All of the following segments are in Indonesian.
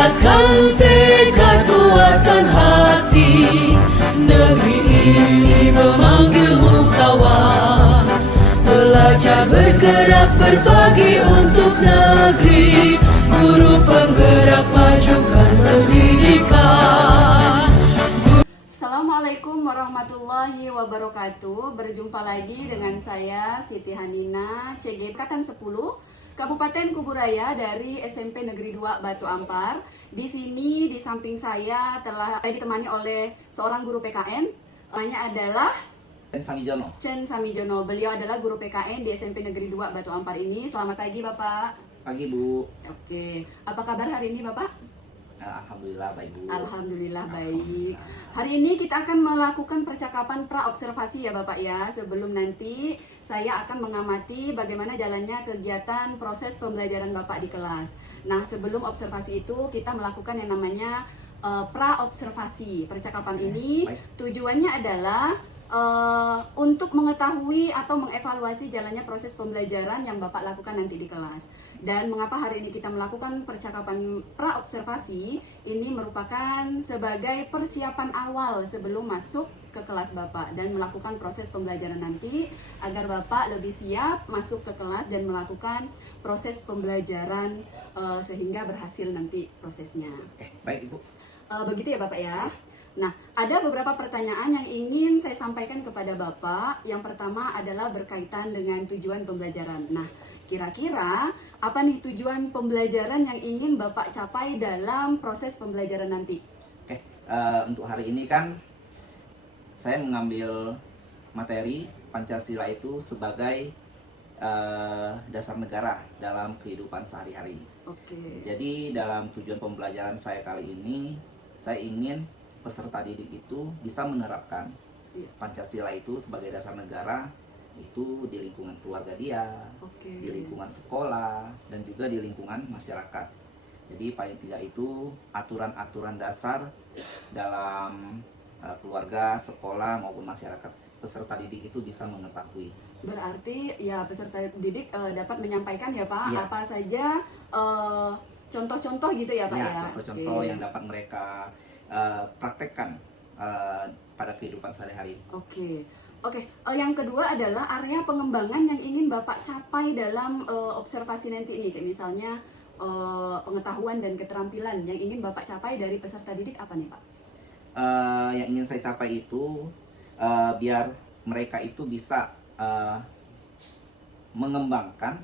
Tingkatkan tekad, kuatkan hati. Negeri ini memanggilmu kawan. Belajar bergerak berbagi untuk negeri. Guru penggerak majukan pendidikan. Assalamualaikum warahmatullahi wabarakatuh. Berjumpa lagi dengan saya Siti Hanina, CG Angkatan 10, Kabupaten Kuburaya dari SMP Negeri 2 Batu Ampar. Di sini di samping saya telah ditemani oleh seorang guru PKN. Namanya adalah Chen Samijono. Beliau adalah guru PKN di SMP Negeri 2 Batu Ampar ini. Selamat pagi Bapak. Pagi Bu. Oke, apa kabar hari ini Bapak? Alhamdulillah baik Bu. Alhamdulillah baik. Hari ini kita akan melakukan percakapan pra-observasi ya Bapak ya. Sebelum nanti saya akan mengamati bagaimana jalannya kegiatan proses pembelajaran Bapak di kelas. Nah, sebelum observasi itu kita melakukan yang namanya pra-observasi. Percakapan ini tujuannya adalah untuk mengetahui atau mengevaluasi jalannya proses pembelajaran yang Bapak lakukan nanti di kelas. Dan mengapa hari ini kita melakukan percakapan pra-observasi? Ini merupakan sebagai persiapan awal sebelum masuk ke kelas Bapak dan melakukan proses pembelajaran nanti agar Bapak lebih siap masuk ke kelas dan melakukan proses pembelajaran sehingga berhasil nanti prosesnya. Baik Ibu. Begitu ya Bapak ya. Nah, ada beberapa pertanyaan yang ingin saya sampaikan kepada Bapak. Yang pertama adalah berkaitan dengan tujuan pembelajaran. Nah, kira-kira apa nih tujuan pembelajaran yang ingin Bapak capai dalam proses pembelajaran nanti? Untuk hari ini kan saya mengambil materi Pancasila itu sebagai dasar negara dalam kehidupan sehari-hari. Jadi dalam tujuan pembelajaran saya kali ini, saya ingin peserta didik itu bisa menerapkan Pancasila itu sebagai dasar negara itu di lingkungan keluarga dia, di lingkungan sekolah, dan juga di lingkungan masyarakat. Jadi paling tidak itu aturan-aturan dasar dalam keluarga, sekolah maupun masyarakat peserta didik itu bisa mengetahui. Berarti ya peserta didik dapat menyampaikan ya Pak apa saja contoh-contoh gitu ya Pak ya? Contoh-contoh yang dapat mereka praktekkan pada kehidupan sehari-hari. Oke, yang kedua adalah area pengembangan yang ingin Bapak capai dalam observasi nanti ini, kayak misalnya pengetahuan dan keterampilan yang ingin Bapak capai dari peserta didik apa nih Pak? Yang ingin saya capai itu biar mereka itu bisa mengembangkan,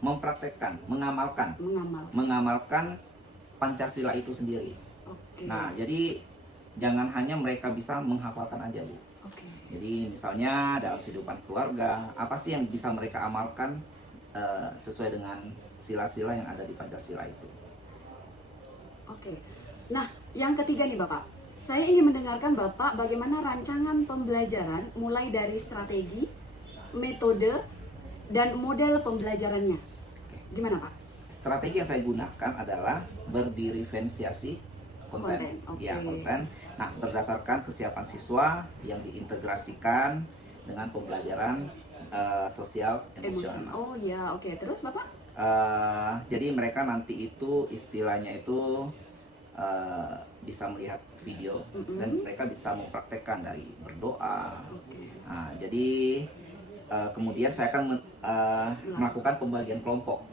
mempraktekkan, mengamalkan Pancasila itu sendiri. Nah, jadi jangan hanya mereka bisa menghafalkan aja Bu. Jadi misalnya dalam kehidupan keluarga, apa sih yang bisa mereka amalkan sesuai dengan sila-sila yang ada di Pancasila itu. Nah, yang ketiga nih Bapak, saya ingin mendengarkan Bapak bagaimana rancangan pembelajaran mulai dari strategi, metode, dan model pembelajarannya. Gimana Pak? Strategi yang saya gunakan adalah berdiferensiasi konten. Nah, berdasarkan kesiapan siswa yang diintegrasikan dengan pembelajaran sosial emosional. Terus Bapak? Jadi mereka nanti itu istilahnya itu bisa melihat video dan mereka bisa mempraktekkan dari berdoa. Nah, jadi kemudian saya akan melakukan pembagian kelompok.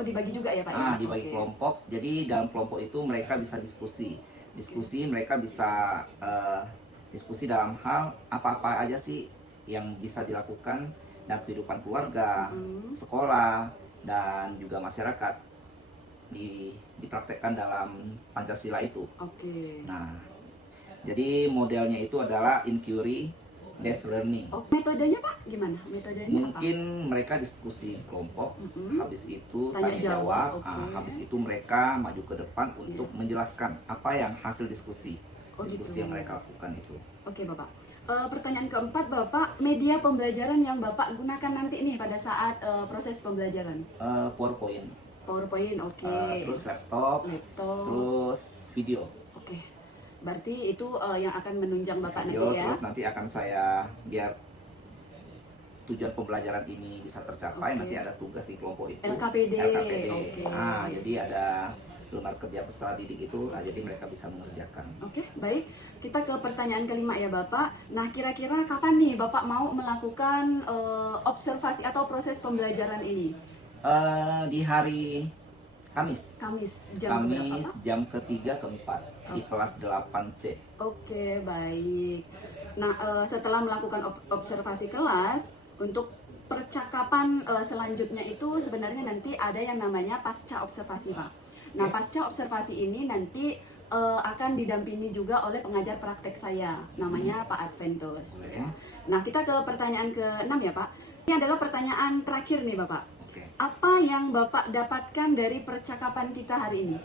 Dibagi juga ya Pak? Dibagi kelompok. Jadi dalam kelompok itu mereka bisa diskusi. Mereka bisa diskusi dalam hal apa-apa aja sih yang bisa dilakukan dalam kehidupan keluarga, sekolah, dan juga masyarakat dipraktekkan dalam Pancasila itu. Nah, jadi modelnya itu adalah inquiry based learning. Metodenya Pak gimana? Mungkin mereka diskusi kelompok, habis itu tanya jawab, habis itu mereka maju ke depan untuk menjelaskan apa yang hasil diskusi yang mereka lakukan itu. Bapak. Pertanyaan keempat Bapak, media pembelajaran yang Bapak gunakan nanti nih pada saat proses pembelajaran? PowerPoint, terus laptop, terus video. Berarti itu yang akan menunjang Bapak nanti ya? Terus nanti akan saya, biar tujuan pembelajaran ini bisa tercapai, nanti ada tugas di kelompok itu. LKPD. Jadi ada lembar kerja peserta didik itu, jadi mereka bisa mengerjakan. Oke, baik. Kita ke pertanyaan kelima ya Bapak. Nah, kira-kira kapan nih Bapak mau melakukan observasi atau proses pembelajaran ini? Di hari Kamis. Kamis, jam berapa Kamis Pak? jam ketiga keempat di kelas 8C. Oke, baik. Nah, setelah melakukan observasi kelas, untuk percakapan selanjutnya itu sebenarnya nanti ada yang namanya pasca observasi Pak. Nah, pasca observasi ini nanti akan didampingi juga oleh pengajar praktek saya, namanya Pak Adventus. Boleh. Nah, kita ke pertanyaan ke-6 ya Pak. Ini adalah pertanyaan terakhir nih Bapak. Oke. Apa yang Bapak dapatkan dari percakapan kita hari ini?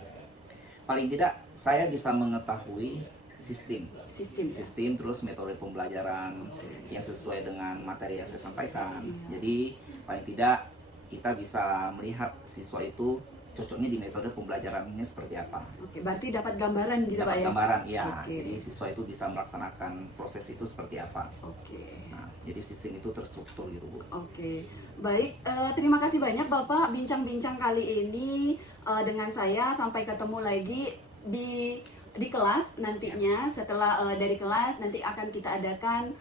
Paling tidak saya bisa mengetahui sistem, Sistem. terus metode pembelajaran yang sesuai dengan materi yang saya sampaikan. Jadi paling tidak kita bisa melihat siswa itu cocoknya di metode pembelajarannya seperti apa. Oke, berarti dapat gambaran gitu Pak Dapat ya? gambaran, ya. Oke. Jadi siswa itu bisa melaksanakan proses itu seperti apa. Oke. Nah, jadi sistem itu terstruktur gitu, Bu. Oke, baik. Terima kasih banyak Bapak bincang-bincang kali ini dengan saya. Sampai ketemu lagi di kelas nantinya. Setelah dari kelas nanti akan kita adakan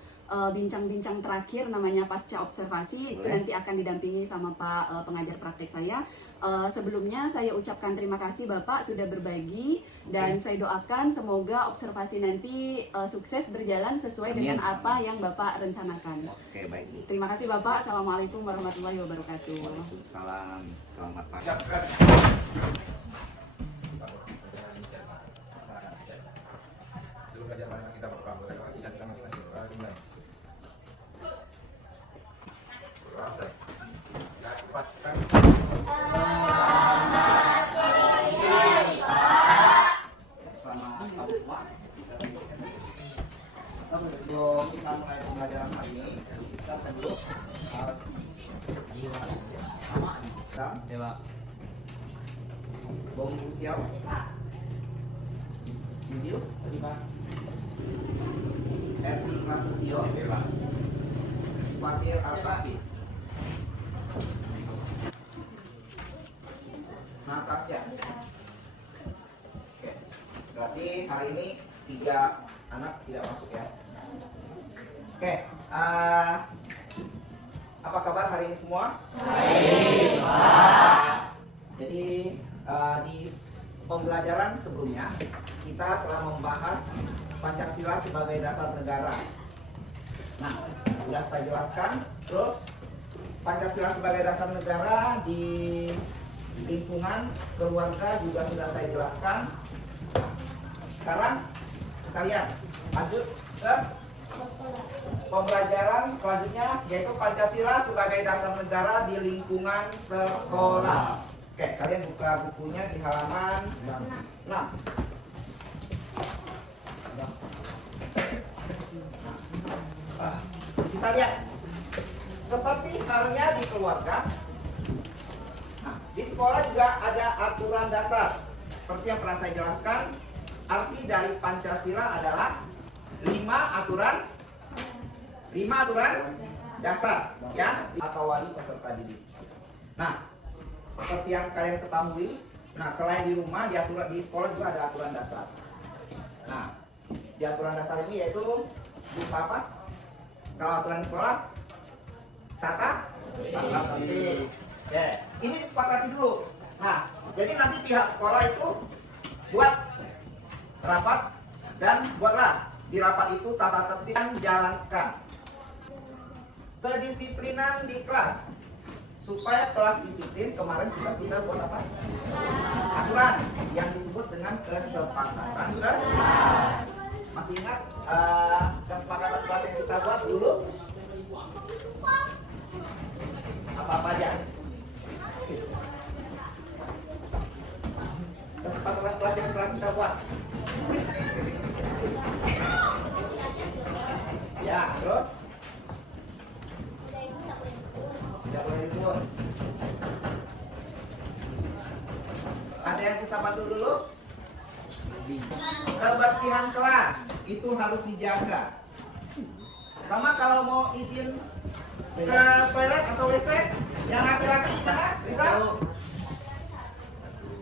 bincang-bincang terakhir namanya pasca observasi. Itu Boleh. nanti akan didampingi sama Pak pengajar praktek saya. Sebelumnya saya ucapkan terima kasih Bapak sudah berbagi dan saya doakan semoga observasi nanti sukses berjalan sesuai dengan Amin. apa yang Bapak rencanakan. Oke, baik, Bu. Terima kasih Bapak. Assalamualaikum warahmatullahi wabarakatuh. Waalaikumsalam. Selamat pagi. Sebelum belajar mana kita berpamor, kita masing-masing dimulai. Selamat pagi semua. Sebelum kita mulai pembelajaran hari ini, kita cek dulu nama Bung Siau Judil Erdi Prasetyo Fatir Al-Hafiz Natasha. Oke, berarti hari ini 3 anak tidak masuk ya. Oke, apa kabar hari ini semua? Baik, Pak. Jadi di pembelajaran sebelumnya kita telah membahas Pancasila sebagai dasar negara. Nah, sudah saya jelaskan. Terus Pancasila sebagai dasar negara di lingkungan keluarga juga sudah saya jelaskan. Sekarang kalian lanjut ke pembelajaran selanjutnya, yaitu Pancasila sebagai dasar negara di lingkungan sekolah. Oke, kalian buka bukunya di halaman 6. Kita lihat seperti halnya di keluarga. Nah, di sekolah juga ada aturan dasar. Seperti yang pernah saya jelaskan, arti dari Pancasila adalah 5 aturan dasar ya, atau wali peserta didik. Nah, seperti yang kalian ketahui, nah selain di rumah, di sekolah juga ada aturan dasar. Nah, di aturan dasar ini yaitu berupa apa? Kalau aturan di sekolah, tata tertib. Ya, ini disepakati dulu. Nah, jadi nanti pihak sekolah itu buat rapat dan buatlah di rapat itu tata tertib yang jalankan kedisiplinan di kelas supaya kelas disiplin. Kemarin kita sudah buat apa? Aturan yang disebut dengan kesepakatan kelas. Masih ingat kesepakatan kelas yang kita buat dulu? Apa aja? Kesepakatan kelas yang telah kita buat. Ya, terus tidak boleh ribut. Ada yang bisa bantu dulu? Kebersihan kelas itu harus dijaga. Sama kalau mau izin ke toilet atau WC, yang laki-laki mana? Bisa?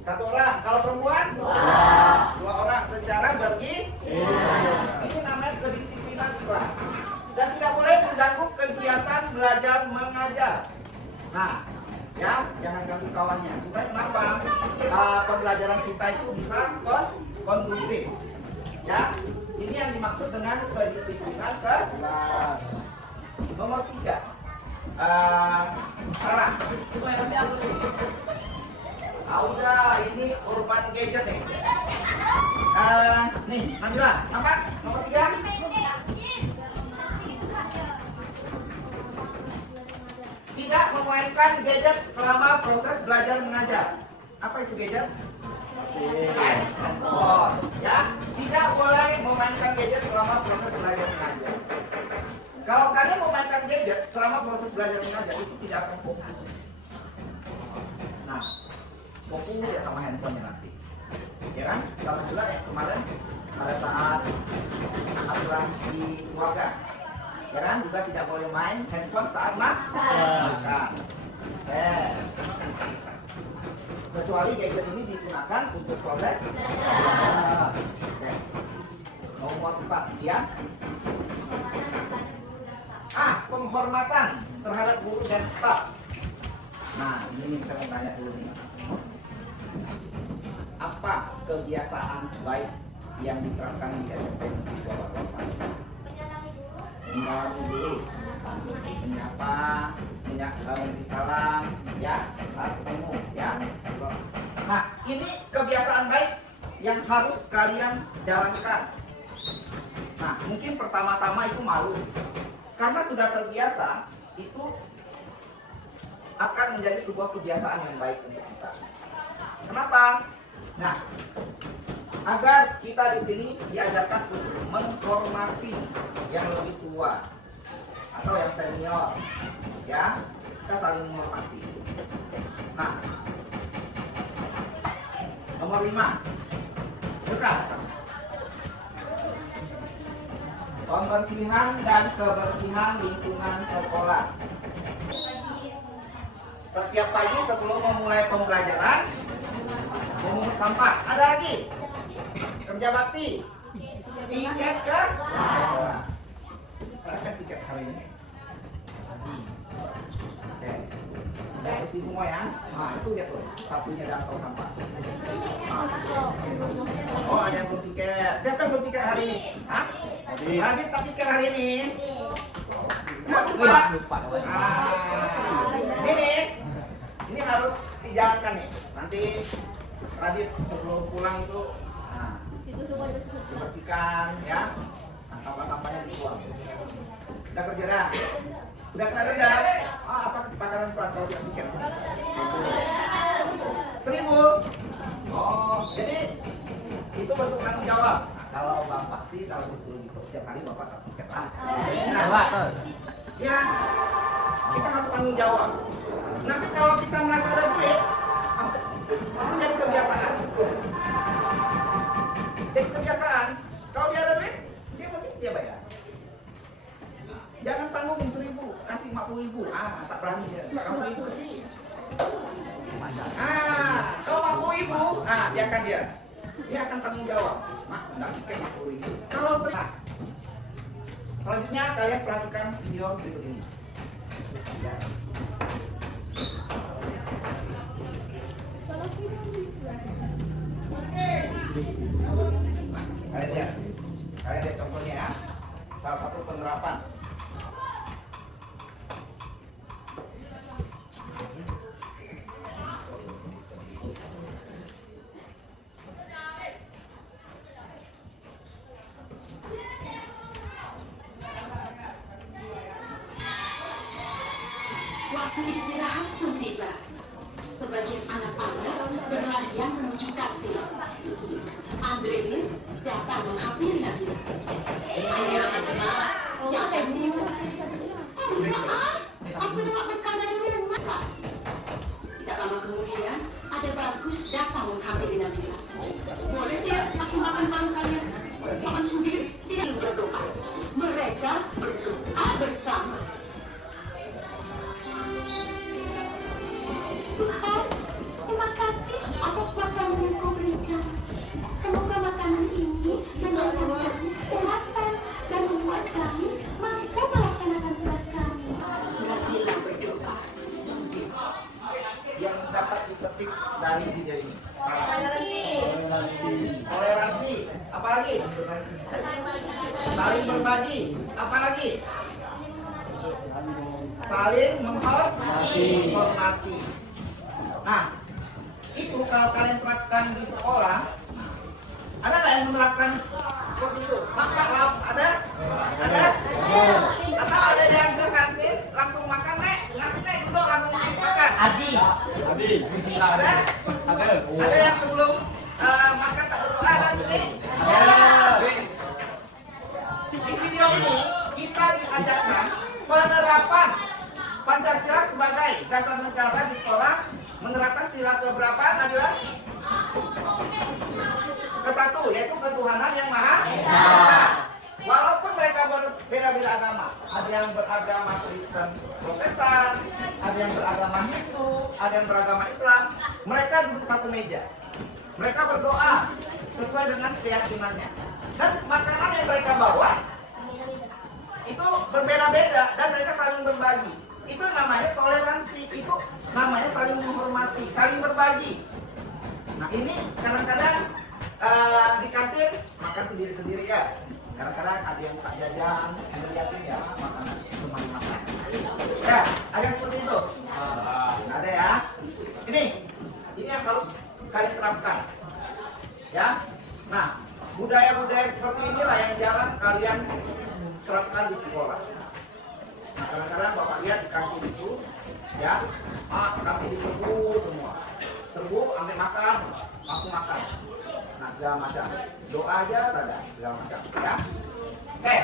1 orang. Kalau perempuan? Nah, ya jangan ganggu kawannya. Supaya kenapa? Pembelajaran kita itu bisa kondusif. Ya, ini yang dimaksud dengan kedisiplinan kelas. Nomor 3, Sarah. Udah, ini urban gadget nih. Nih, Nabila, apa? Nomor 3. Tidak memainkan gadget selama proses belajar mengajar. Apa itu gadget? Handphone. Ya, tidak boleh memainkan gadget selama proses belajar mengajar. Kalau kalian memainkan gadget selama proses belajar mengajar itu tidak akan fokus. Nah, fokus ya sama handphonenya nanti. Ya kan? Sama juga yang kemarin pada saat aturan di keluarga. Ya kan? Juga tidak boleh main handphone saat makan. Kecuali gadget ini digunakan untuk proses nomor 4 ya. Penghormatan terhadap guru dan staf. Nah, ini nih saya mau tanya dulu nih. Apa kebiasaan baik yang diterapkan di SMP Negeri 2 Menyalami dulu, menyapa, memberi salam, ya, saat ketemu, ya. Nah, ini kebiasaan baik yang harus kalian jalankan. Nah, mungkin pertama-tama itu malu, karena sudah terbiasa, itu akan menjadi sebuah kebiasaan yang baik untuk kita. Kenapa? Nah, agar kita di sini diajarkan untuk menghormati yang lebih tua atau yang senior, ya, kita saling menghormati. Nah, nomor 5, dekat. Pembersihan dan kebersihan lingkungan sekolah. Setiap pagi sebelum memulai pembelajaran, memungut sampah. Ada lagi kerja bakti, tiket ke siapa tiket hari ini? Oke, udah bersih semua ya. Nah, itu lihat tuh, satunya dalam tong sampah. Oh, ada yang belum tiket. Siapa yang belum tiket hari ini? Hah? Radit tak tiket hari ini? Lupa. Ini harus dijalankan nih. Nanti Radit sebelum pulang itu dibersihkan ya. Nah, sampah-sampahnya dibuang. Udah kerja dah? Udah kelihatan dah? Apa kesepakatan kelas kalau tidak tiket? 1.000. Oh, jadi itu bentuk tanggung jawab. Nah, kalau bapak sih kalau disuruh gitu setiap hari bapak tak tiket lah. Ya, kita harus tanggung jawab. Nanti kalau kita merasa ada duit, itu jadi kebiasaan. Jadi kebiasaan. Kalau dia ada duit, dia penting dia bayar. Jangan tanggung 1.000, kasih 50.000. Tak berani dia. Kalau 1.000 kecil. Kalau 50.000, biarkan dia. Dia akan tanggung jawab. Mak, enggak tiket 50.000. Kalau selanjutnya kalian perhatikan video berikut ini. Ya. Kalian lihat contohnya ya. Salah satu penerapan. Waktu istirahat pun tiba. Sebagian anak-anak berlarian menuju kantin. Andrein datang menghampiri Nabila. Ayah, jangan bingung. Maaf, aku nak bekal dari rumah. Tidak lama kemudian, ada Bagus datang menghampiri Nabila. Boleh tidak aku makan malam kalian? Makan sendiri, tidak berdoa. Mereka berdoa bersama. Tuhan, terima kasih atas makanan yang kau berikan. Semoga makanan ini menambah lagi? Saling berbagi. Apa lagi? Saling menghormati. Nah, itu kalau kalian terapkan di sekolah, ada nggak yang menerapkan seperti itu? Ada? Ada? Atau ada yang ke kantin langsung makan, Nek? Ngasih, Nek, duduk langsung makan. Adi. Ada? Ada yang sebelum makan tak berdoa kan sini? Di video ini kita diajarkan penerapan Pancasila sebagai dasar negara di sekolah. Menerapkan sila keberapa, Nabila? Ke-1, yaitu ketuhanan yang Maha Esa. Walaupun mereka berbeda-beda agama, ada yang beragama Kristen Protestan, ada yang beragama Hindu, ada yang beragama Islam, mereka duduk satu meja. Mereka berdoa sesuai dengan keyakinannya. Dan makanan yang mereka bawa itu berbeda-beda dan mereka saling berbagi. Itu namanya toleransi, itu namanya saling menghormati, saling berbagi. Nah ini kadang-kadang di kantin makan sendiri-sendiri ya. Kadang-kadang ada yang tak jajan, yang ngeliatin ya makanan cuma makan. Ya, ada yang seperti itu. Nah, ada ya. Ini yang harus kalian terapkan. Ya. Nah, budaya-budaya seperti inilah yang jarang kalian terapkan di sekolah. Nah, kadang-kadang Bapak lihat di kantin itu, ya, kantin diserbu semua. Serbu, ambil makan, langsung makan. Nah, segala macam. Doa aja, ada segala macam. Ya. Oke,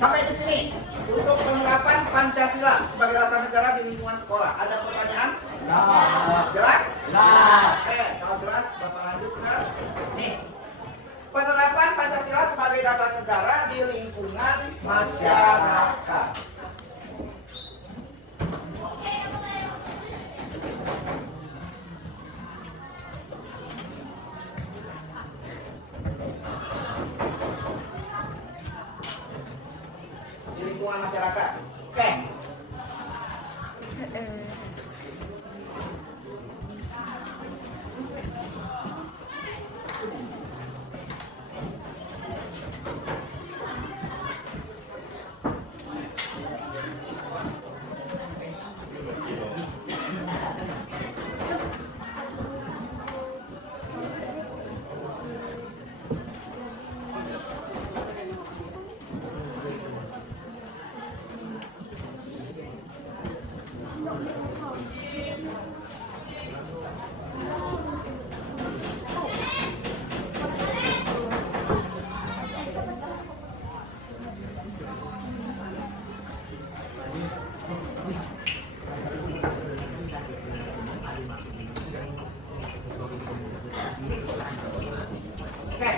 sampai di sini untuk penerapan Pancasila sebagai dasar negara di lingkungan sekolah. Ada pertanyaan? Jelas? Oke, kalau jelas, Bapak lanjut ke nih. Penerapan Pancasila sebagai dasar negara di lingkungan masyarakat. Di lingkungan masyarakat. Oke. Oke.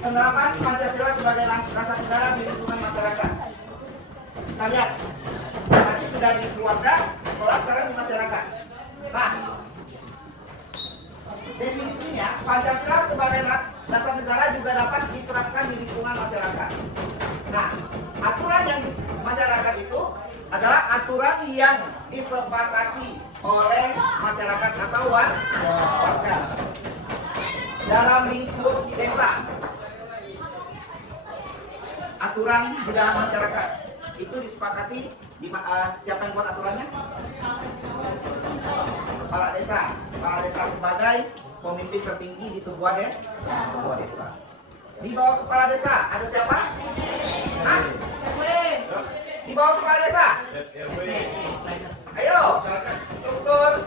Penerapan Pancasila sebagai dasar negara di lingkungan masyarakat. Kita lihat. Tadi sudah di keluarga, sekolah, sekarang di masyarakat. Nah, definisinya Pancasila sebagai dasar negara juga dapat diterapkan di lingkungan masyarakat. Nah, aturan yang di masyarakat itu adalah aturan yang disepakati oleh masyarakat atau warga dalam lingkup desa. Aturan di dalam masyarakat itu disepakati siapa yang buat aturannya? Kepala desa. Kepala desa sebagai pemimpin tertinggi di sebuah desa. Di bawah kepala desa ada siapa? Hah? Di bawah kepala desa? Ayo, struktur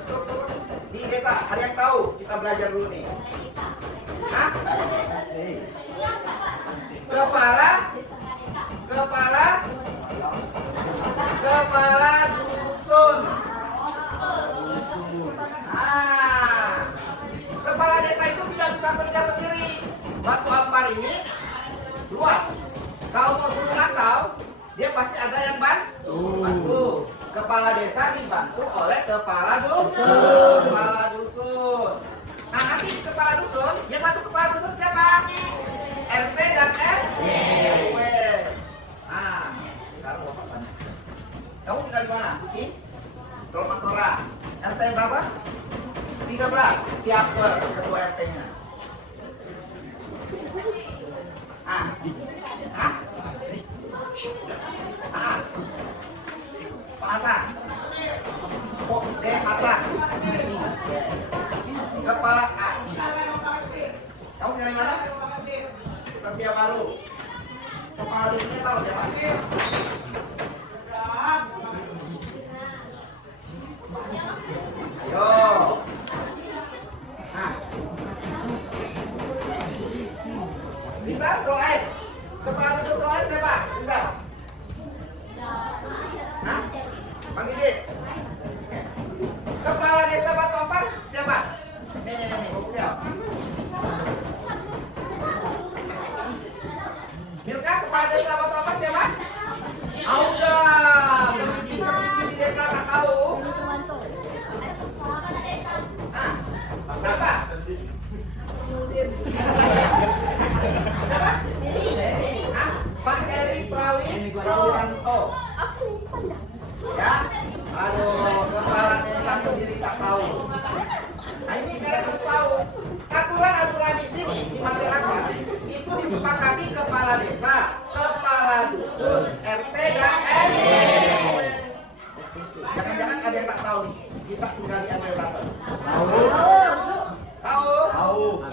di desa. Ada yang tahu? Kita belajar dulu nih. Hah? Kepala dusun. Kepala desa itu tidak bisa kerja sendiri. Batu Ampar ini luas. Kalau mau suruh ngantau, dia pasti ada yang bantu. Kepala desa dibantu oleh kepala dusun. Nah, nanti kepala dusun, yang bantu kepala dusun siapa? RT dan RW. Nah, sekarang Bapak tanya. Kamu tinggal di mana? Suci? Kalau Mas Sora, RT berapa? 13. Siapa ketua RT-nya? Kamu dari mana? Setia Baru. Kepala dusunnya tahu siapa? Ayo. Nah. Bisa doain. Kepala dusun doain siapa? Bisa. Hah? Bang Didi. Kepala desa Batu Ampar siapa? Nih, siapa? Milka, kepala desa Batu Ampar siapa? Auda. Tertinggi di desa nggak tahu. Nah, siapa? Siapa? Hah? Pak Heri Prawiranto. Ya, aduh, kepala desa sendiri tak tahu. Nah ini kalian harus tahu, aturan-aturan di sini di masyarakat itu disepakati kepala desa, kepala dusun, RT dan RW. Jangan-jangan ada yang tak tahu nih, kita tinggal di RW berapa? Tahu? Tahu? Tahu.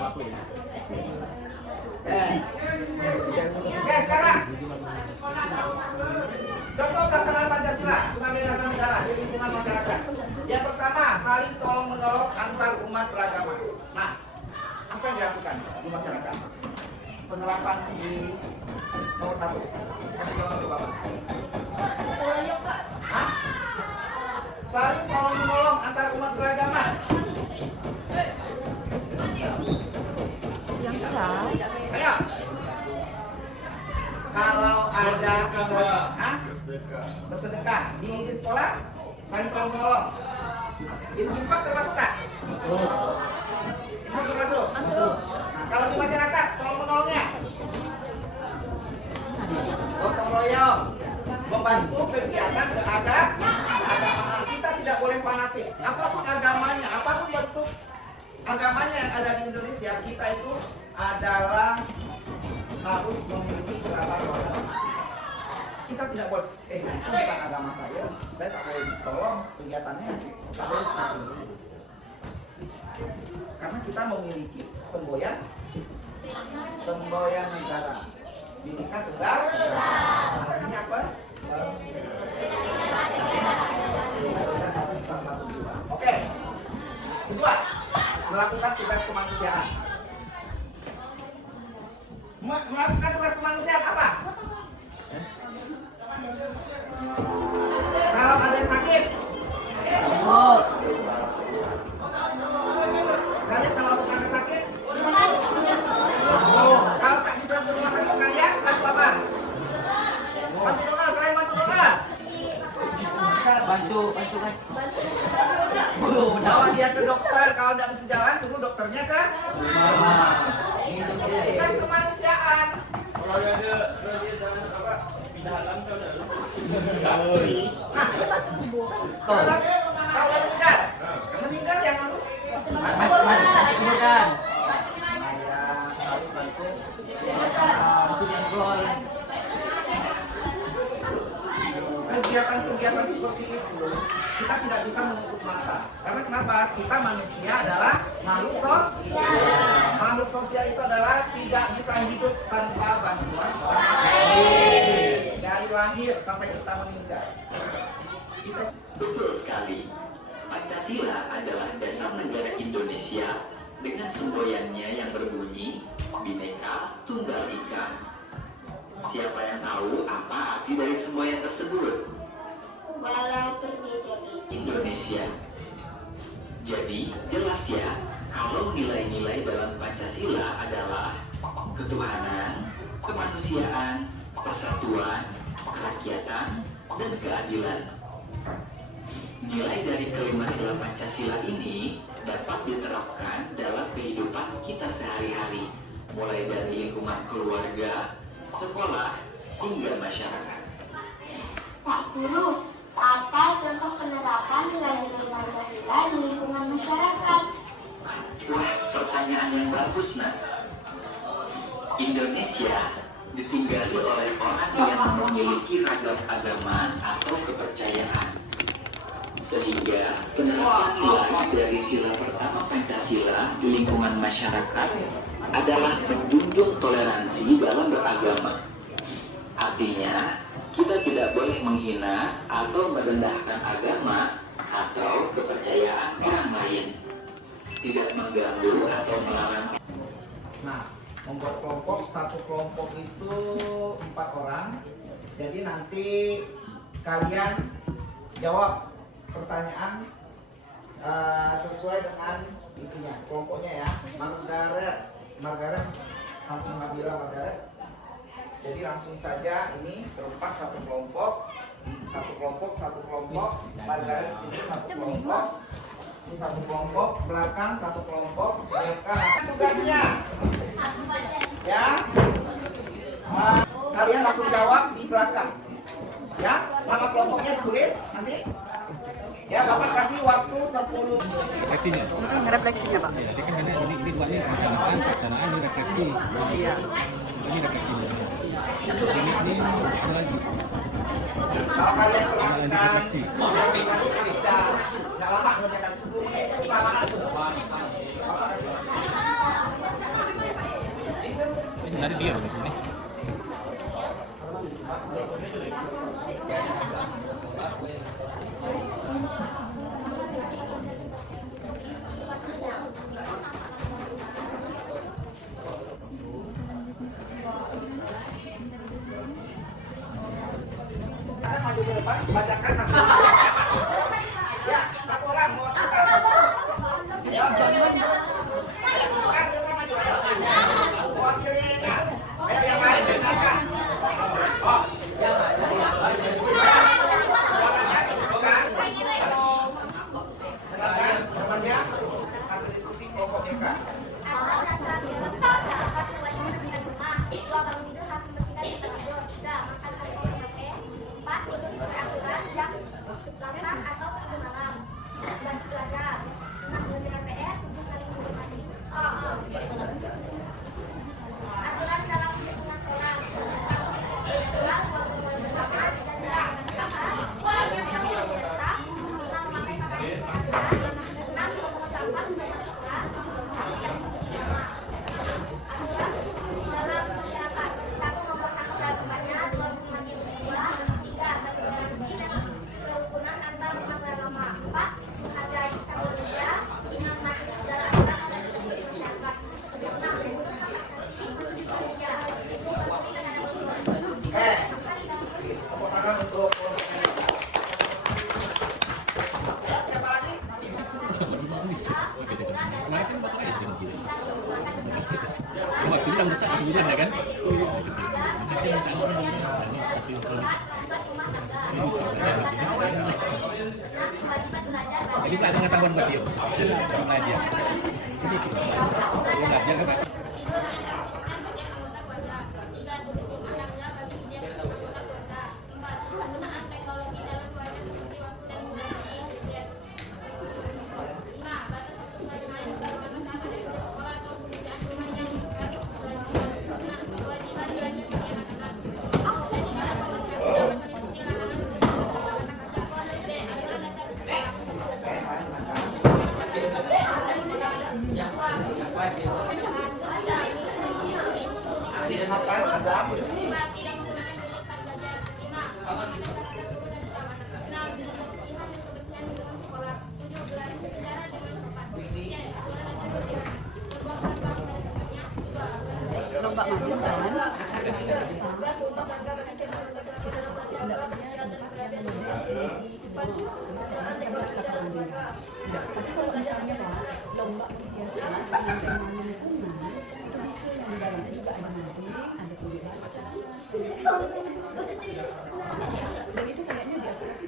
Oke, sekarang contoh pelaksanaan Pancasila sebagai dasar negara di lingkungan masyarakat. Yang pertama, saling tolong menolong antar umat beragama. Nah, apa yang dilakukan di masyarakat? Penerapan di nomor 1. Kasih contoh ke Bapak. Hah? Saling tolong menolong antar umat beragama. Yang keras. Ayo. Kalau ada bersedekah di sekolah, saling tolong menolong. Infak termasuk kan? Infak termasuk. Nah, kalau di masyarakat tolong menolongnya, gotong royong, membantu kegiatan keagamaan. Kita tidak boleh fanatik. Apapun agamanya, apapun bentuk agamanya yang ada di Indonesia, kita itu adalah harus memiliki perasaan toleransi. Kita tidak boleh, itu bukan agama saya tak boleh ditolong kegiatannya. Tak boleh seperti itu. Karena kita memiliki semboyan negara. Bhinneka Tunggal Ika. Artinya apa? Oke. Kedua, melakukan tugas kemanusiaan. Melakukan tugas kemanusiaan apa? Kalau ada yang sakit, kalian kalau ada sakit, kalau tak bisa ke rumah sakit kalian, bantu apa? Bantu doa, selain bantu doa. Bantu kan. Bawa dia ke dokter, kalau tidak bisa jalan, suruh dokternya ke tugas kemanusiaan. Kalau dia jalan apa? Pindah alam sana. Kalau meninggal yang harus Bukan. harus bantu. Kegiatan-kegiatan seperti itu kita tidak bisa menutup mata. Karena kenapa? Kita manusia adalah makhluk sosial. Makhluk sosial itu adalah tidak bisa hidup tanpa bantuan orang lain. Dari lahir sampai kita meninggal. Betul sekali. Pancasila adalah dasar negara Indonesia dengan semboyannya yang berbunyi Bhinneka Tunggal Ika. Siapa yang tahu apa arti dari semboyan tersebut? Walau berbeda Indonesia. Jadi jelas ya, kalau nilai-nilai dalam Pancasila adalah ketuhanan, kemanusiaan, persatuan, kerakyatan, dan keadilan. Nilai dari kelima sila Pancasila ini dapat diterapkan dalam kehidupan kita sehari-hari, mulai dari lingkungan keluarga, sekolah, hingga masyarakat. Pak Guru, apa contoh penerapan nilai-nilai Pancasila di lingkungan masyarakat? Wah, pertanyaan yang bagus, nak. Indonesia ditinggali oleh orang yang memiliki ragam agama atau kepercayaan. Sehingga penerapan nilai dari sila pertama Pancasila di lingkungan masyarakat adalah menjunjung toleransi dalam beragama. Artinya, kita tidak boleh menghina atau merendahkan agama atau kepercayaan orang lain. Tidak mengganggu atau melarang. Nah, membuat kelompok, satu kelompok itu 4 orang. Jadi nanti kalian jawab pertanyaan sesuai dengan itunya, kelompoknya ya. Margaret samping Nabila Margaret. Jadi langsung saja ini berempat satu kelompok, Margaret ini satu kelompok, ini satu kelompok, belakang satu kelompok, belakang. Tugasnya, ya, kalian langsung jawab di belakang, ya. Nama kelompoknya tulis nanti. Ya, Bapak kasih waktu 10 refleksinya. Refleksinya, Pak. Ya, jadi kan ini dua nih pelaksanaan, ini refleksi. Iya. Ini refleksi. Ini ada lagi. kalau kalian perhatikan, refleksi. nggak lama ngerjakan sebelumnya itu kelamaan. Ini dari dia di sini. Saya maju ke depan, bacakan hasil. Ya, satu orang mau tukar. Ya, tukar maju. Wakilnya, yang lain dengarkan. Dengarkan, temannya hasil diskusi kelompok MK. Tepuk tangan untuk kelompok MK. Siapa lagi? Kemarin kan bakal aja dengan gila. Waktu bilang besar sebulan ya kan? Jadi Pak pengetahuan buat dia. Belajar. Sedikit. Belajar kan Pak? Makan azab. Lomba makan kan? Tapi kalau misalnya Pak, lomba kebiasaan penanaman lingkungan itu bisa yang di dalam juga ada nanti, ada kulit baca, dan itu kayaknya di atas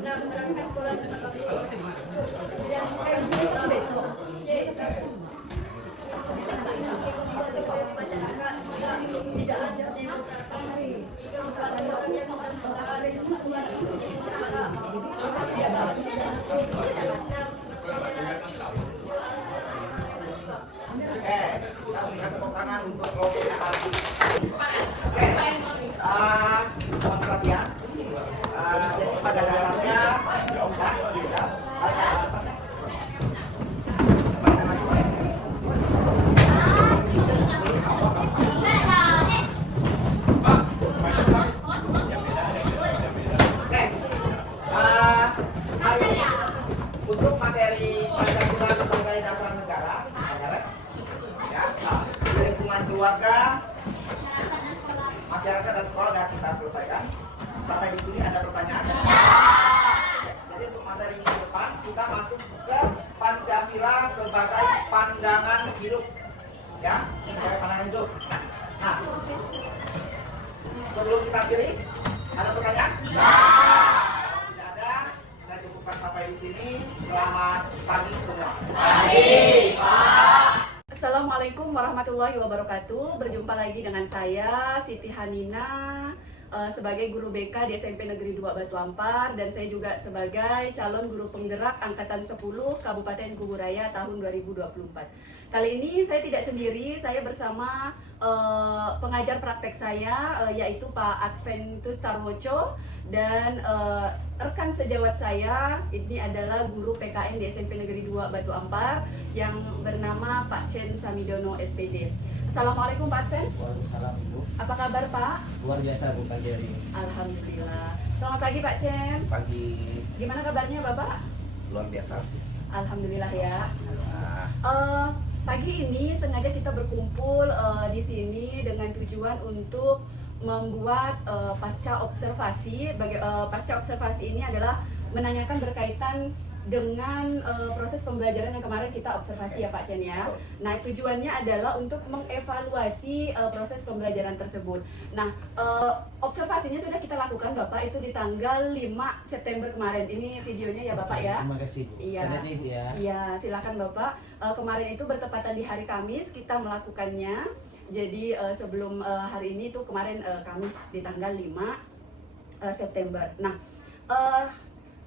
Nah, menerapkan pola Kita berikan tepuk tangan untuk kelompoknya Aldi. Mohon perhatian. Jadi pada dasarnya, untuk materi Pancasila sebagai dasar negara, ya, lingkungan keluarga, masyarakat dan sekolah sudah kita selesaikan. Sampai di sini ada pertanyaan? Jadi untuk materi minggu depan kita masuk ke Pancasila sebagai pandangan hidup, ya, sebagai pandangan hidup. Nah, sebelum kita akhiri, ada pertanyaan? Tidak ada. Saya cukupkan sampai di sini. Selamat pagi semua. Assalamualaikum warahmatullahi wabarakatuh. Berjumpa lagi dengan saya Siti Hanina sebagai guru BK di SMP Negeri 2 Batu Ampar, dan saya juga sebagai calon guru penggerak angkatan 10 Kabupaten Kuburaya tahun 2024. Kali ini saya tidak sendiri, saya bersama pengajar praktek saya yaitu Pak Adventus Tarwoco, dan rekan sejawat saya ini adalah guru PKN di SMP Negeri 2 Batu Ampar yang bernama Pak Chen Samidono SPD. Assalamualaikum Pak Adven. Waalaikumsalam Ibu. Apa kabar Pak? Luar biasa Bu Kajeri. Alhamdulillah. Selamat pagi Pak Chen. Pagi. Gimana kabarnya Bapak? Luar biasa. Alhamdulillah ya. Nah, Pagi ini sengaja kita berkumpul di sini dengan tujuan untuk membuat pasca observasi. Pasca observasi ini adalah menanyakan berkaitan dengan proses pembelajaran yang kemarin kita observasi ya Pak Chen ya. Nah, tujuannya adalah untuk mengevaluasi proses pembelajaran tersebut. Nah, observasinya sudah kita lakukan Bapak, itu di tanggal 5 September kemarin. Ini videonya ya Bapak ya. Terima kasih Bu. Iya. Saya lihat, ya. Iya, silakan Bapak. Kemarin itu bertepatan di hari Kamis kita melakukannya. Jadi sebelum hari ini tuh kemarin Kamis di tanggal 5 September. Nah,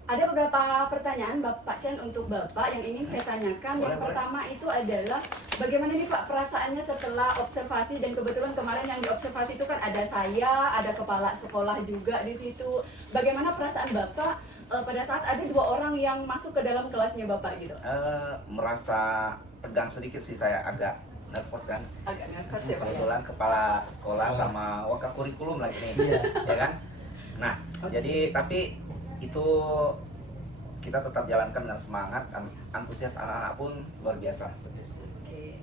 ada beberapa pertanyaan Bapak Chen untuk Bapak yang ingin saya tanyakan. Yang pertama itu adalah bagaimana nih Pak perasaannya setelah observasi, dan kebetulan kemarin yang diobservasi itu kan ada saya, ada kepala sekolah juga di situ. Bagaimana perasaan Bapak pada saat ada 2 orang yang masuk ke dalam kelasnya Bapak gitu? merasa tegang sedikit sih, saya agak nervous kan. Agak nervous ya Pak ya? Kebetulan kepala sekolah sama wakil kurikulum lagi nih, ya kan? Nah, jadi tapi itu kita tetap jalankan dengan semangat, antusias anak-anak pun luar biasa. Oke.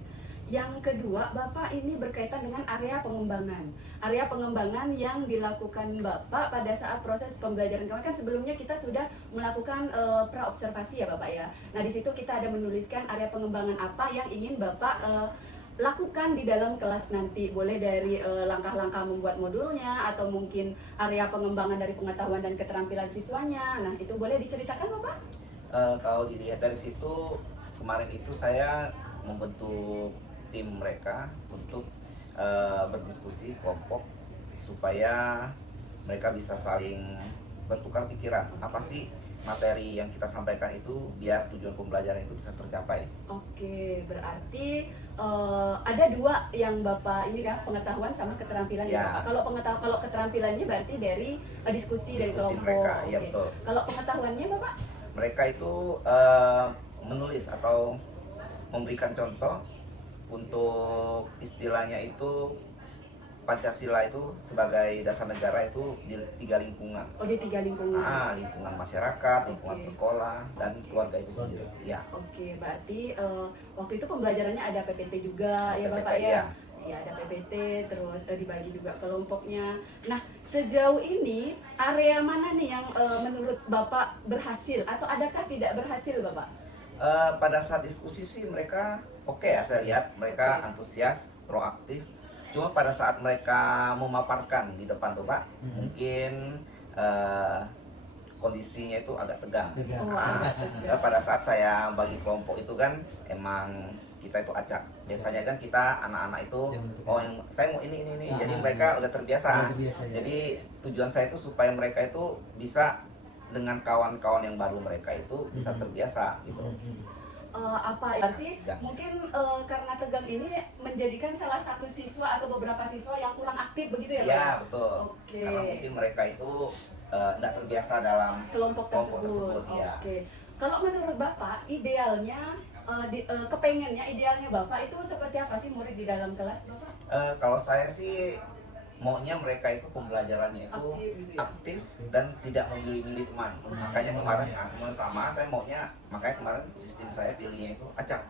Yang kedua, Bapak ini berkaitan dengan area pengembangan. Area pengembangan yang dilakukan Bapak pada saat proses pembelajaran kemarin, kan sebelumnya kita sudah melakukan pra-observasi ya Bapak ya. Nah, di situ kita ada menuliskan area pengembangan apa yang ingin Bapak lakukan di dalam kelas nanti. Boleh dari langkah-langkah membuat modulnya, atau mungkin area pengembangan dari pengetahuan dan keterampilan siswanya. Nah, itu boleh diceritakan Bapak? Kalau dilihat dari situ, kemarin itu saya membentuk tim mereka untuk berdiskusi kelompok supaya mereka bisa saling bertukar pikiran. Apa sih materi yang kita sampaikan itu biar tujuan pembelajaran itu bisa tercapai. Oke, berarti ada 2 yang Bapak ini kan, pengetahuan sama keterampilan ya Bapak. Kalau keterampilannya berarti dari diskusi dari kelompok. Mereka, ya Oke. betul. Kalau pengetahuannya Bapak? Mereka itu menulis atau memberikan contoh untuk istilahnya itu Pancasila itu sebagai dasar negara itu di 3 lingkungan. Oh, di 3 lingkungan. Lingkungan masyarakat, lingkungan sekolah, dan keluarga itu sendiri. Ya. Oke, berarti waktu itu pembelajarannya ada PPT juga ya PPT, Bapak ya? ya. Ya, ada PPT, terus dibagi juga kelompoknya. Nah, sejauh ini area mana nih yang menurut Bapak berhasil, atau adakah tidak berhasil Bapak? Pada saat diskusi sih mereka oke ya, saya lihat mereka antusias, proaktif. Cuma pada saat mereka memaparkan di depan tuh Pak, mungkin kondisinya itu agak tegang. Oh, Pada saat saya bagi kelompok itu kan emang kita itu acak. Biasanya kan kita anak-anak itu oh yang saya mau ini. Jadi mereka udah terbiasa. Jadi tujuan saya itu supaya mereka itu bisa dengan kawan-kawan yang baru mereka itu bisa terbiasa gitu. Berarti mungkin karena tegang ini menjadikan salah satu siswa atau beberapa siswa yang kurang aktif begitu ya Pak? Iya betul. Oke. Karena mungkin mereka itu tidak terbiasa dalam Kelompok tersebut. ya. Oke. Kalau menurut Bapak idealnya idealnya Bapak itu seperti apa sih murid di dalam kelas Bapak? Kalau saya sih maunya mereka itu pembelajarannya itu aktif dan tidak memilih-milih teman. Makanya kemarin semua sama, saya maunya makanya kemarin sistem saya pilihnya itu acak.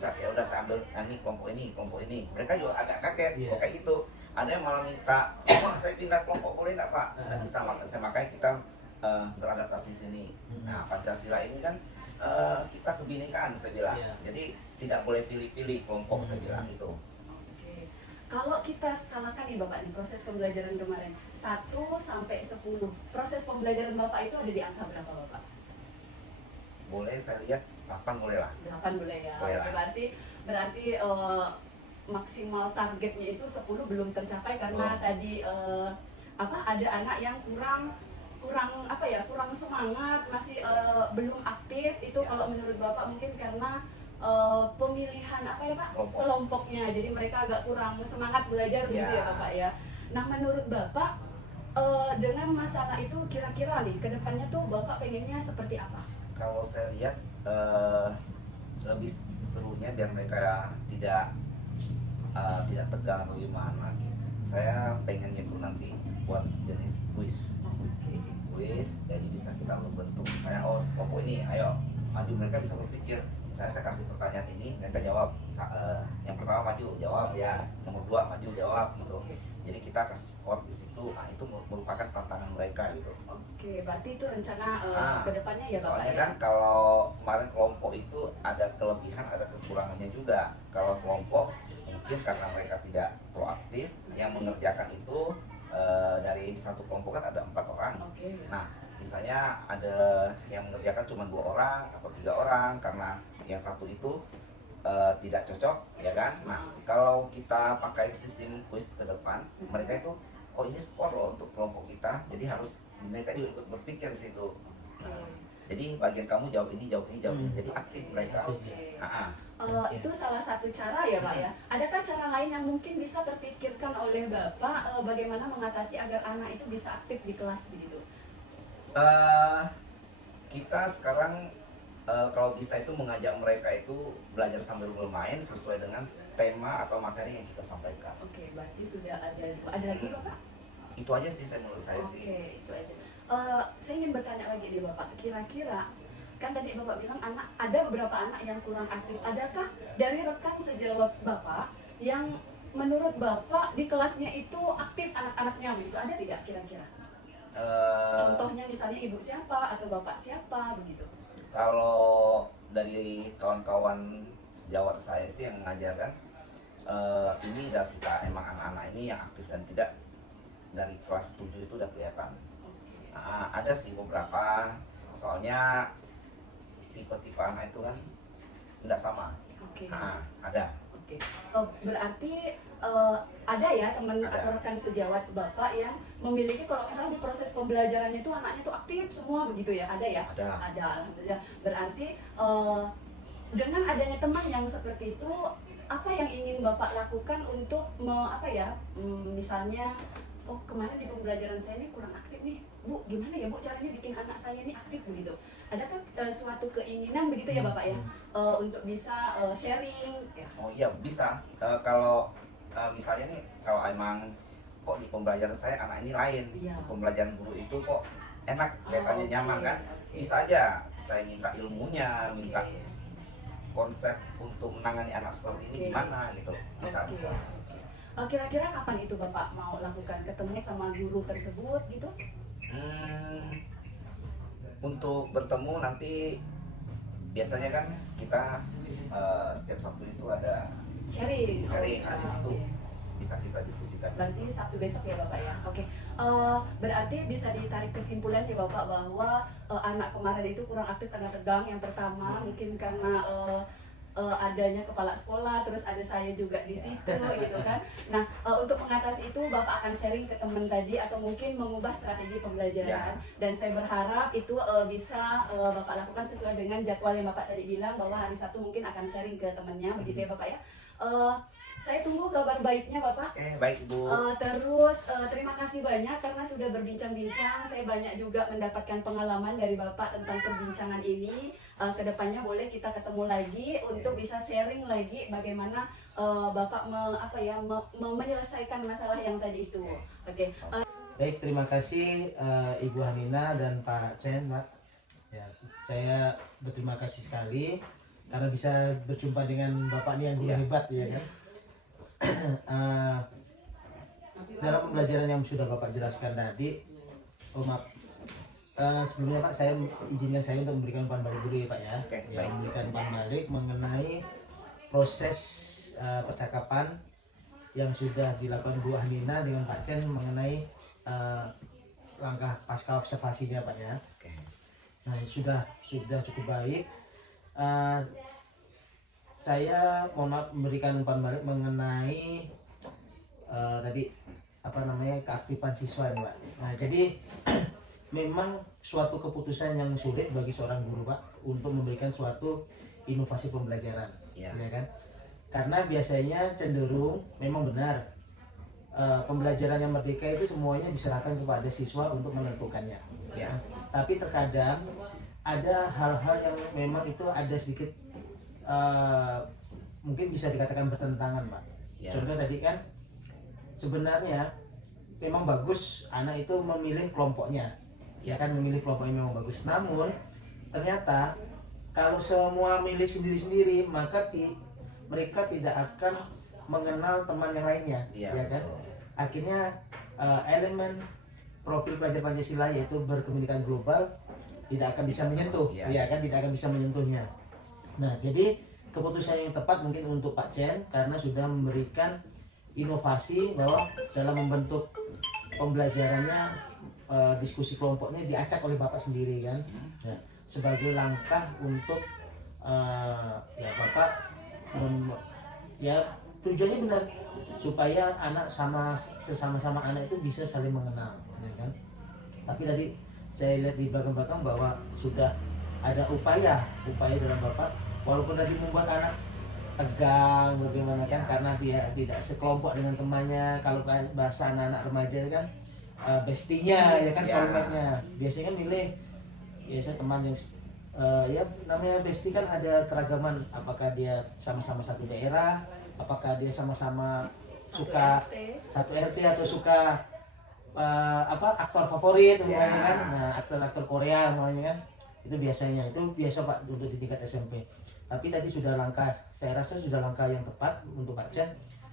Ya udah saya ambil ini kelompok ini. Mereka juga agak kaget kok kayak gitu. Ada yang malah minta, "Wah, saya pindah kelompok boleh enggak, Pak?" Nggak bisa, makanya kita beradaptasi sini. Nah, Pancasila ini kan kita kebinekaan saya bilang. Jadi tidak boleh pilih-pilih kelompok saya bilang itu. Kalau kita skalakan nih Bapak nih proses pembelajaran kemarin 1 sampai 10. Proses pembelajaran Bapak itu ada di angka berapa Bapak? Boleh saya lihat 8 boleh lah. 8 boleh ya. Boleh lah. Berarti maksimal targetnya itu 10 belum tercapai karena tadi ada anak yang kurang semangat, masih belum aktif. Itu kalau menurut Bapak mungkin karena pemilihan kelompoknya, jadi mereka agak kurang semangat belajar gitu ya Bapak ya. Nah menurut Bapak dengan masalah itu kira-kira nih kedepannya tuh Bapak pengennya seperti apa? Kalau saya lihat lebih serunya biar mereka tidak tegang atau gimana, saya pengennya itu nanti buat sejenis kuis. Jadi bisa kita bentuk misalnya kelompok ini ayo maju, mereka bisa berpikir. Saya kasih pertanyaan ini, mereka jawab. Yang pertama maju, jawab ya. Nomor 2 maju, jawab gitu. Jadi kita kasih skor di situ. Nah, itu merupakan tantangan mereka gitu. Oke, berarti itu rencana kedepannya ya Bapak. Soalnya kan kalau kemarin kelompok itu ada kelebihan, ada kekurangannya juga. Kalau kelompok mungkin karena mereka tidak proaktif, yang mengerjakan itu dari satu kelompok kan ada 4 orang. Nah, misalnya ada yang mengerjakan cuma 2 orang atau 3 orang karena yang satu itu tidak cocok, ya kan? Nah, kalau kita pakai sistem kuis ke depan, mereka itu ini skor loh untuk kelompok kita, jadi harus mereka juga ikut berpikir di situ. Jadi bagian kamu jawab ini, jadi aktif mereka. Itu salah satu cara ya Pak ya. Adakah cara lain yang mungkin bisa terpikirkan oleh Bapak bagaimana mengatasi agar anak itu bisa aktif di kelas begitu? Kita sekarang kalau bisa itu mengajak mereka itu belajar sambil bermain sesuai dengan tema atau materi yang kita sampaikan. Oke, berarti sudah ada lagi Bapak? Itu aja sih menurut saya sih. Oke, itu aja. Saya ingin bertanya lagi nih Bapak, kira-kira kan tadi Bapak bilang ada beberapa anak yang kurang aktif. Adakah dari rekan sejawat Bapak yang menurut Bapak di kelasnya itu aktif anak-anaknya begitu? Ada tidak kira-kira? Contohnya misalnya ibu siapa atau bapak siapa begitu? Kalau dari kawan-kawan sejawat saya sih yang mengajarkan ini udah kita emang anak-anak ini yang aktif dan tidak dari kelas 7 itu udah kelihatan. Nah, ada sih beberapa, soalnya tipe-tipe anak itu kan tidak sama. Nah, ada. Berarti ada ya teman atau rekan sejawat Bapak yang memiliki kalau misalnya di proses pembelajarannya itu anaknya itu aktif semua begitu ya? Ada ya? Ada, alhamdulillah. Berarti dengan adanya teman yang seperti itu, apa yang ingin Bapak lakukan untuk misalnya kemarin di pembelajaran saya ini kurang aktif nih Bu, gimana ya Bu caranya bikin anak saya ini aktif begitu? Adakah suatu keinginan begitu ya Bapak ya untuk bisa sharing ya? Oh iya bisa. Kalau misalnya nih kalau emang kok di pembelajaran saya anak ini lain, pembelajaran guru itu kok enak, kelihatannya nyaman kan? Bisa aja saya minta ilmunya, minta konsep untuk menangani anak seperti ini gimana gitu. Bisa. Kira-kira kapan itu Bapak mau lakukan ketemu sama guru tersebut gitu? Untuk bertemu nanti biasanya kan kita setiap Sabtu itu ada sharing. Nah, di situ bisa kita diskusikan. Berarti Sabtu besok ya Bapak ya. Oke. Berarti bisa ditarik kesimpulan ya Bapak bahwa anak kemarin itu kurang aktif karena tegang yang pertama, mungkin karena adanya kepala sekolah, terus ada saya juga di situ gitu kan. Nah, untuk mengatasi itu Bapak akan sharing ke teman tadi atau mungkin mengubah strategi pembelajaran. Dan saya berharap itu bisa Bapak lakukan sesuai dengan jadwal yang Bapak tadi bilang bahwa hari Sabtu mungkin akan sharing ke temannya, begitu ya Bapak ya. Saya tunggu kabar baiknya Bapak. Baik Bu. Terus terima kasih banyak karena sudah berbincang-bincang. Saya banyak juga mendapatkan pengalaman dari Bapak tentang perbincangan ini. Kedepannya boleh kita ketemu lagi untuk bisa sharing lagi bagaimana Bapak menyelesaikan masalah yang tadi itu. Oke. Baik, terima kasih Ibu Hanina dan Pak Chen, Pak. Ya, saya berterima kasih sekali karena bisa berjumpa dengan Bapak ini yang guru hebat, ya kan. Dalam pembelajaran yang sudah Bapak jelaskan tadi, sebelumnya Pak, saya izinkan saya untuk memberikan umpan balik dulu ya Pak ya. Memberikan umpan balik mengenai proses percakapan yang sudah dilakukan Bu Hanina dengan Pak Chen mengenai langkah pasca observasinya Pak ya. Nah, sudah cukup baik. Saya mohon maaf memberikan umpan balik mengenai tadi keaktifan siswa Pak. Nah, jadi memang suatu keputusan yang sulit bagi seorang guru Pak untuk memberikan suatu inovasi pembelajaran, ya kan? Karena biasanya cenderung memang benar pembelajaran yang merdeka itu semuanya diserahkan kepada siswa untuk menentukannya, ya. Tapi terkadang ada hal-hal yang memang itu ada sedikit mungkin bisa dikatakan bertentangan Pak. Contoh tadi kan sebenarnya memang bagus anak itu memilih kelompoknya, ya kan, memilih kelompoknya memang bagus. Namun ternyata kalau semua milih sendiri-sendiri maka mereka tidak akan mengenal teman yang lainnya, ya kan. Akhirnya elemen profil belajar Pancasila yaitu berkependidikan global tidak akan bisa menyentuh, ya kan, tidak akan bisa menyentuhnya. Nah, jadi keputusan yang tepat mungkin untuk Pak Chen karena sudah memberikan inovasi bahwa dalam membentuk pembelajarannya diskusi kelompoknya diacak oleh Bapak sendiri kan. Nah, sebagai langkah untuk ya Bapak tujuannya benar supaya anak sesama anak itu bisa saling mengenal, ya kan. Tapi tadi saya lihat di belakang bahwa sudah ada upaya dalam Bapak, walaupun tadi membuat anak tegang bagaimana kan, karena dia tidak sekelompok dengan temannya. Kalau bahasa anak-anak remaja kan bestinya, ya kan, soulmate-nya. Biasanya kan milih teman yang ya namanya bestie kan ada keragaman, apakah dia sama-sama satu daerah, apakah dia sama-sama suka satu RT atau suka aktor favorit namanya kan. Nah, aktor Korea namanya kan, itu biasa Pak untuk di tingkat SMP. Tapi tadi sudah saya rasa sudah langkah yang tepat untuk Pak Chen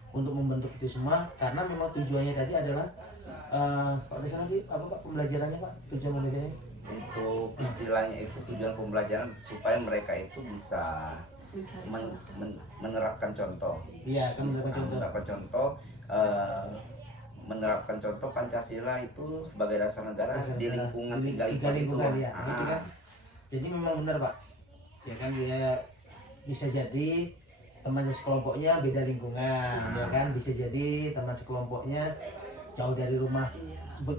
untuk membentuk itu semua, karena memang tujuannya tadi adalah kalau di sana Pak pembelajarannya Pak, tujuan pembelajarannya untuk istilahnya itu tujuan pembelajaran supaya mereka itu bisa menerapkan contoh. Iya, kan menerapkan contoh Pancasila itu sebagai dasar negara di lingkungan tiga lingkungan itu. Ya. Itu kan. Jadi memang benar Pak. Ya kan, dia bisa jadi temannya sekelompoknya beda lingkungan, ya kan, bisa jadi teman sekelompoknya jauh dari rumah,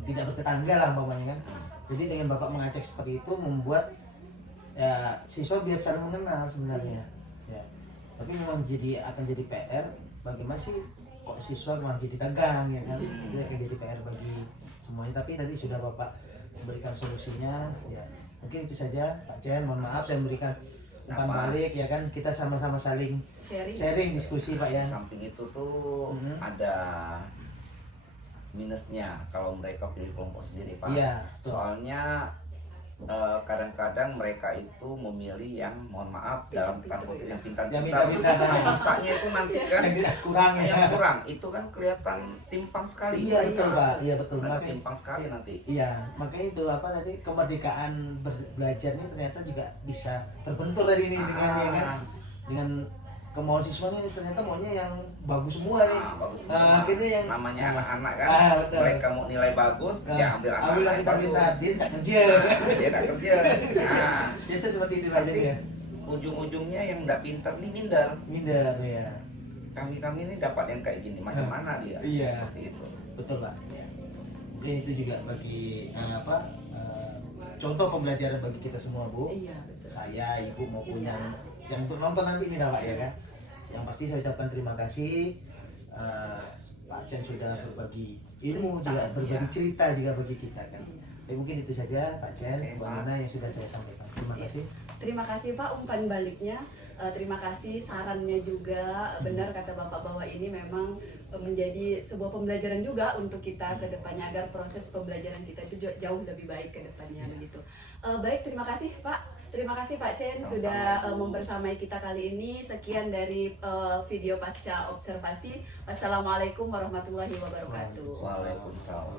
tidak bertetangga lah umpamanya kan. Jadi dengan Bapak mengacak seperti itu membuat ya siswa biar saling mengenal sebenarnya. Ya. Tapi memang akan jadi PR bagaimana sih kok siswa malah jadi tegang, ya kan. Itu akan jadi PR bagi semuanya. Tapi tadi sudah Bapak memberikan solusinya, ya. Mungkin itu saja Pak Chen, mohon maaf saya memberikan umpan balik, ya kan, kita sama-sama saling sharing diskusi Pak ya. Di samping itu tuh ada minusnya kalau mereka pilih kelompok sendiri Pak. Iya, soalnya kadang-kadang mereka itu memilih yang mohon maaf dalam tanda kutip yang pintar-pintar. Sisanya itu nanti kan yang kurang itu kan kelihatan timpang sekali. Iya betul Pak, iya betul. Makanya timpang sekali nanti. Iya, makanya itu tadi kemerdekaan belajarnya ternyata juga bisa terbentur dari ini dengan kemauan siswanya ternyata maunya yang bagus semua nih. Bagus semua. Akhirnya yang namanya anak-anak kan, mereka mau nilai bagus, ya ambil anak-anak bagus. Dia tidak kerja. Dia tidak kerja. Biasa seperti itu aja ya. ujung-ujungnya yang nggak pinter nih minder. Minder ya. Kami ini dapat yang kayak gini, macam mana dia? Iya. Seperti itu. Betul Pak. Ya. Mungkin itu juga bagi contoh pembelajaran bagi kita semua Bu. Iya, betul. Saya, Ibu maupun yang untuk nonton nanti ini Pak ya kan. Yang pasti saya ucapkan terima kasih Pak Chen sudah berbagi ilmu juga, berbagi cerita juga bagi kita kan. Mungkin itu saja Pak Chen, Mbak Nina yang sudah saya sampaikan. Terima kasih. Terima kasih Pak umpan baliknya. Terima kasih sarannya juga. Benar kata Bapak bahwa ini memang menjadi sebuah pembelajaran juga untuk kita ke depannya agar proses pembelajaran kita itu jauh lebih baik ke depannya begitu. Baik, terima kasih Pak. Terima kasih Pak Chen sudah membersamai kita kali ini. Sekian dari video pasca observasi. Wassalamualaikum warahmatullahi wabarakatuh. Waalaikumsalam.